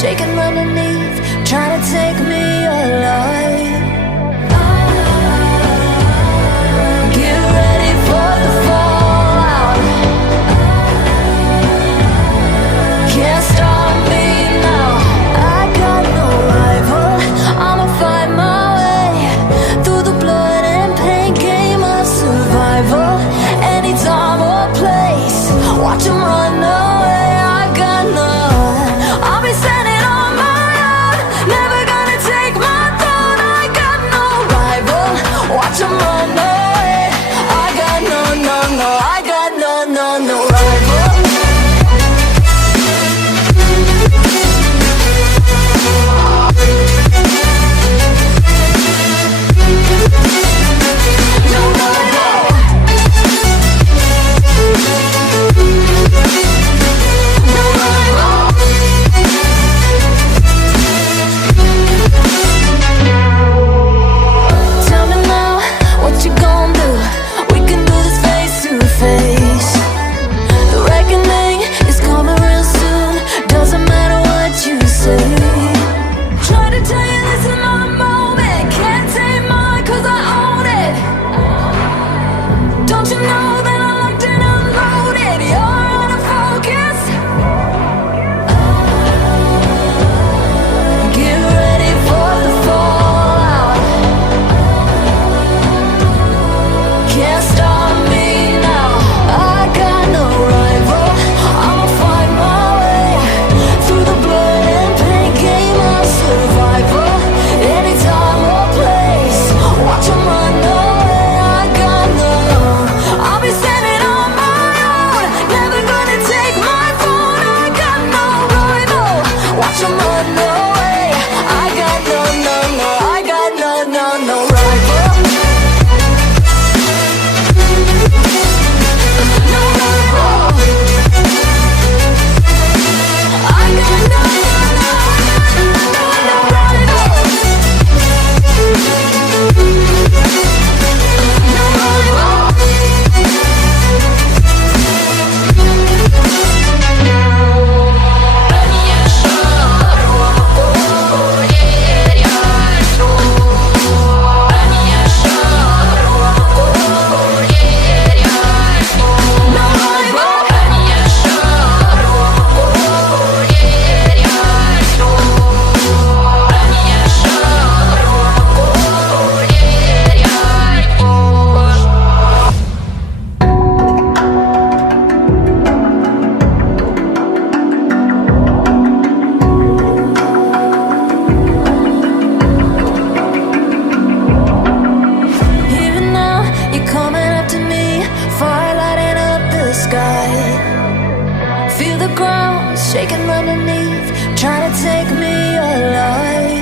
shaking underneath, trying to take me alive. Get ready for the fallout. Can't stop me now. I got no rival. I'ma fight my way through the blood and pain game of survival. Any time or place, watch 'em run away. I got none. I'll be standing on my own, never gonna take my throne. I got no rival. Watch 'em run away. I got no, no, no. I got no, no, no rival. Feel the ground shaking underneath, trying to take me alive.